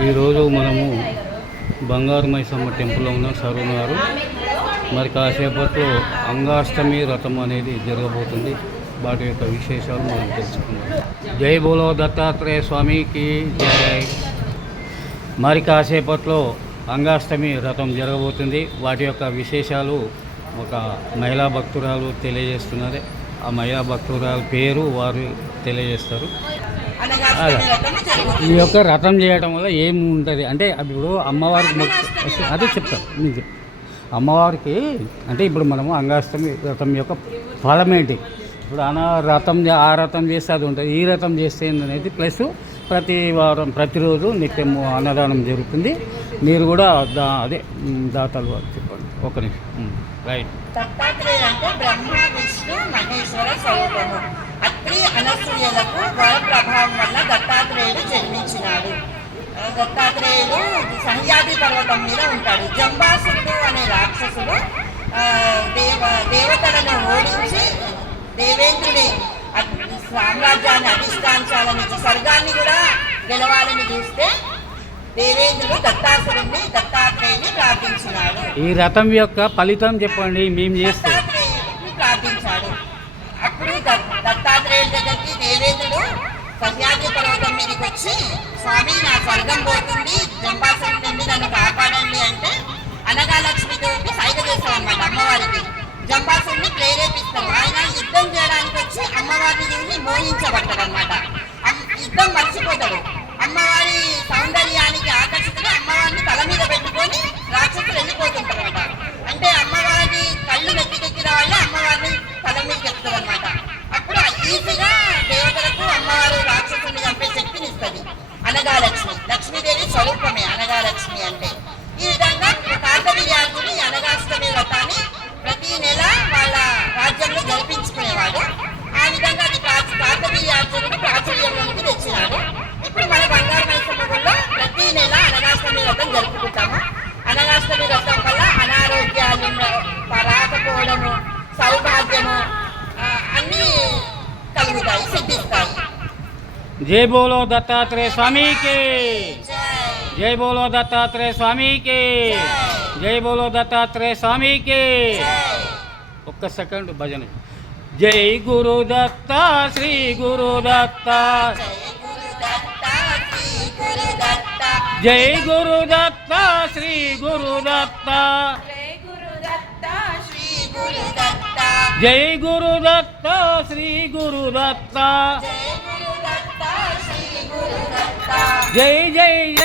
ఈరోజు మనము బంగారు మైసమ్మ టెంపుల్లో ఉన్నాం సరూన్ మరి కాసేపట్లో అంగాష్టమి రథం అనేది జరగబోతుంది. వాటి యొక్క విశేషాలు మనం తెలుసుకుందాం. జై బోలో దత్తాత్రేయ స్వామికి జై. మరి కాసేపట్లో అంగాష్టమి రథం జరగబోతుంది. వాటి యొక్క విశేషాలు ఒక మహిళా భక్తురాలు తెలియజేస్తున్నారు ఆ మహిళా భక్తురాలు పేరు వారు తెలియజేస్తారు. ఈ యొక్క రథం చేయడం వల్ల ఏం ఉంటుంది? అంటే అది ఇప్పుడు అమ్మవారికి అదే చెప్తాను నేను చెప్తాను అమ్మవారికి అంటే ఇప్పుడు మనము అంగాష్టమి రథం యొక్క ఫలం ఏంటి? ఇప్పుడు అన రథం ఆ రథం చేస్తే అది ఉంటుంది ఈ రథం చేస్తే ఏంటనేది ప్లస్ ప్రతి వారం ప్రతిరోజు నిత్యము అన్నదానం జరుగుతుంది. మీరు కూడా దా అదే దాతలు వారు చెప్పండి. ఒక నిమిషం. రైట్. బ్రహ్మ విష్ణు మహేశ్వర స్వరూపము అత్రి అనసూయలకు వర ప్రభావం వల్ల దత్తాత్రేయుడు జన్మించినాడు ఆ, దత్తాత్రేయుడు సహ్యాద్రి పర్వతం మీద ఉంటాడు జంబాసుడు అనే రాక్షసుడు దేవ దేవతలను ఓడించి దేవేంద్రుని అత్- సామ్రాజ్యాన్ని అధిష్టాంచాలని స్వర్గాన్ని కూడా గెలవాలని చూస్తే దేవేంద్రుడు దత్తాసురుణ్ణి దత్తాత్రేయుని ప్రార్థించినాడు. ఈ రథం యొక్క ఫలితం చెప్పండి మేము చేస్తే. ప్రార్థించాడు. అప్పుడు దత్- దత్తాత్రేయుడి దగ్గరికి దేవేంద్రుడు పర్వతం మీదకి వచ్చి స్వామి నా స్వర్గం పోతుంది జంబాసం నుండి నన్ను కాపాడండి అంటే జరిపించుకునేవాడు ఆ విధంగా అది ప్రాచ- కార్తవీర్యార్జునుడు ప్రాచుర్యంలోకి తెచ్చినాడు. ఇప్పుడు మన బంగారు మైసమ్మలో ప్రతి నెల అనగాష్టమి వ్రతం జరుపుకుంటాము. అనగాష్టమి వ్రతం వల్ల అనారోగ్యాలు రాకపోవడము సౌభాగ్యము అన్నీ కలుగుతాయి సిద్ధిస్తాయి. జై బోలో దత్తాత్రేయ స్వామికి. జై. బోలో దత్తాత్రేయ స్వామికి. జై. బోలో దత్తాత్రేయ స్వామికి. ఒక్క సెకండ్ భజన జై గురు దత్త శ్రీ గురు దత్త. జై గురు దత్త శ్రీ గురు దత్త. జై గురు దత్త శ్రీ గురు దత్త. శ్రీ గురు దత్త జై గురు దత్త జై గురు దత్త శ్రీ గురు దత్త. జై జై జై